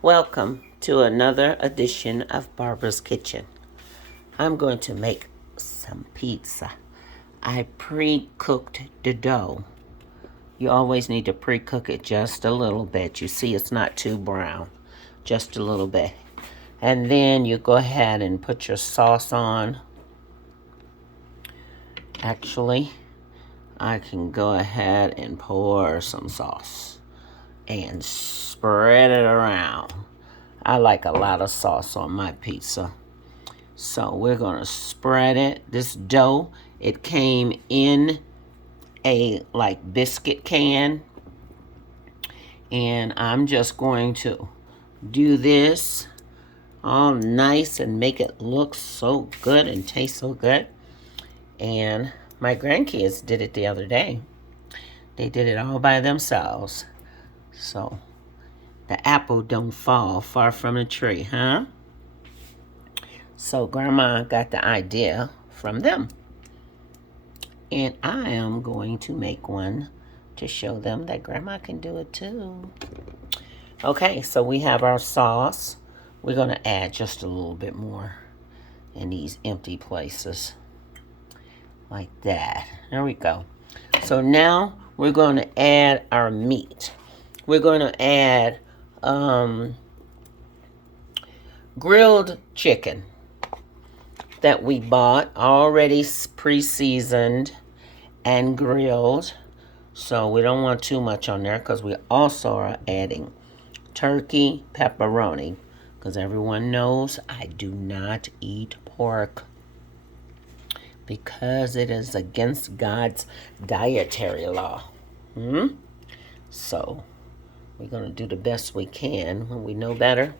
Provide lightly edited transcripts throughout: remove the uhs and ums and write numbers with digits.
Welcome to another edition of Barbara's Kitchen. I'm going to make some pizza. I pre-cooked the dough. You always need to pre-cook it just a little bit. You see it's not too brown, just a little bit. And then you go ahead and put your sauce on. Actually, I can go ahead and pour some sauce and spread it around. I like a lot of sauce on my pizza. So we're going to spread it. This dough, it came in a like biscuit can. And I'm just going to do this all nice and make it look so good and taste so good. And my grandkids did it the other day. They did it all by themselves. So the apple don't fall far from the tree, huh? So Grandma got the idea from them. And I am going to make one to show them that Grandma can do it too. Okay, so we have our sauce. We're going to add just a little bit more in these empty places. Like that. There we go. So now we're going to add our meat. We're going to add grilled chicken that we bought already pre-seasoned and grilled. So we don't want too much on there because we also are adding turkey pepperoni because everyone knows I do not eat pork because it is against God's dietary law. So we're going to do the best we can. When we know better,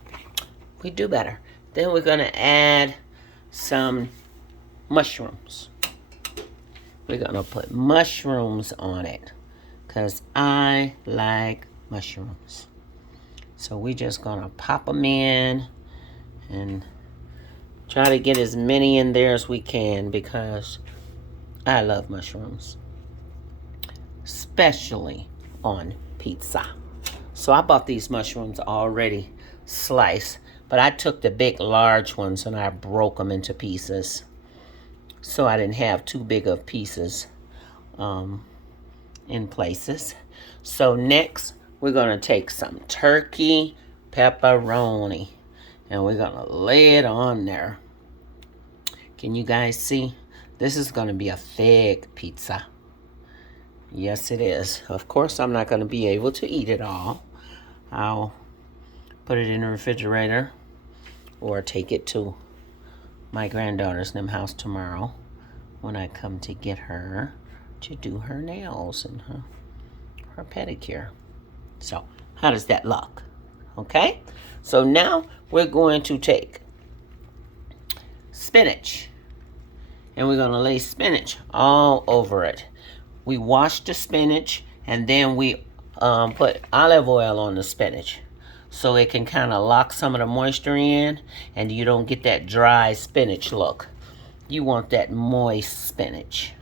we do better. Then we're going to add some mushrooms. We're going to put mushrooms on it because I like mushrooms. So we're just going to pop them in and try to get as many in there as we can because I love mushrooms, especially on pizza. So I bought these mushrooms already sliced, but I took the big, large ones and I broke them into pieces so I didn't have too big of pieces in places. So next, we're going to take some turkey pepperoni and we're going to lay it on there. Can you guys see? This is going to be a thick pizza. Yes, it is. Of course, I'm not going to be able to eat it all. I'll put it in the refrigerator or take it to my granddaughter's house tomorrow when I come to get her to do her nails and her pedicure. So, how does that look? Okay? So now we're going to take spinach and we're going to lay spinach all over it. We wash the spinach and then we put olive oil on the spinach so it can kind of lock some of the moisture in and you don't get that dry spinach look. You want that moist spinach,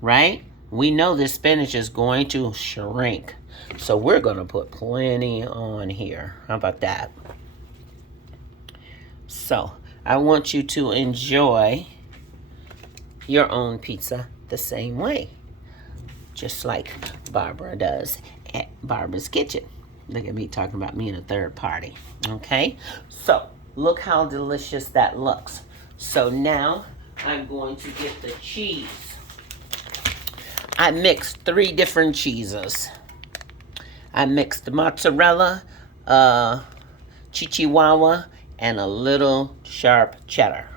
right? We know this spinach is going to shrink, so we're going to put plenty on here. How about that? So I want you to enjoy your own pizza the same way, just like Barbara does at Barbara's Kitchen. Look at me talking about me in a third party. Okay, so look how delicious that looks. So now I'm going to get the cheese. I mixed 3 different cheeses. I mixed the mozzarella, Chihuahua, and a little sharp cheddar.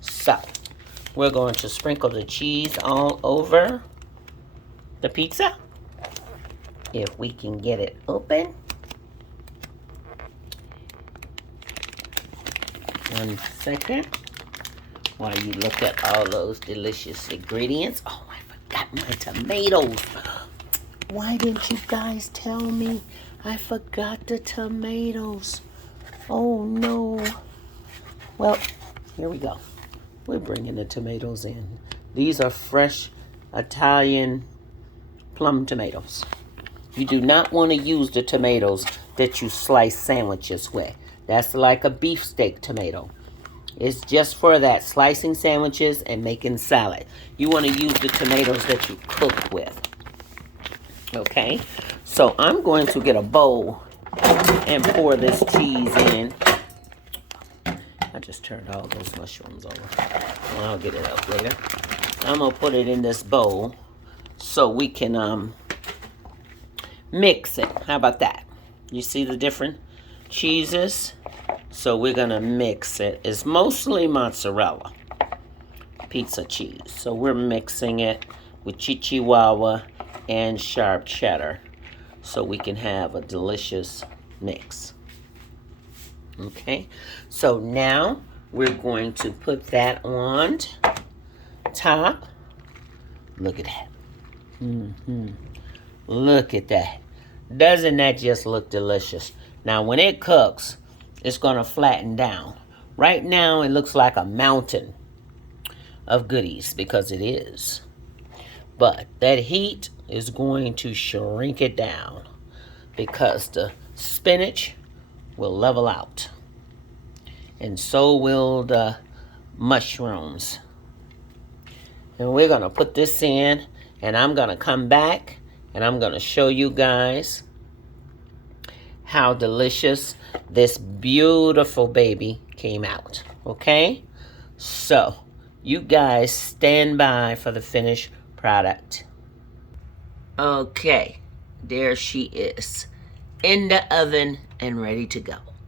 So we're going to sprinkle the cheese all over the pizza. If we can get it open. 1 second. While you look at all those delicious ingredients. Oh, I forgot my tomatoes. Why didn't you guys tell me? I forgot the tomatoes. Oh, no. Well, here we go. We're bringing the tomatoes in. These are fresh Italian plum tomatoes. You do not want to use the tomatoes that you slice sandwiches with. That's like a beefsteak tomato. It's just for that, slicing sandwiches and making salad. You want to use the tomatoes that you cook with. Okay, so I'm going to get a bowl and pour this cheese in. I just turned all those mushrooms over. I'll get it up later. I'm going to put it in this bowl so we can mix it. How about that? You see the different cheeses? So we're going to mix it. It's mostly mozzarella pizza cheese. So we're mixing it with Chihuahua and sharp cheddar so we can have a delicious mix. Okay, so now we're going to put that on top. Look at that. Look at that. Doesn't that just look delicious? Now when it cooks, it's going to flatten down. Right now it looks like a mountain of goodies because it is. But that heat is going to shrink it down because the spinach will level out. And so will the mushrooms. And we're going to put this in, and I'm going to come back and I'm going to show you guys how delicious this beautiful baby came out. Okay? So, you guys stand by for the finished product. Okay, there she is, in the oven and ready to go.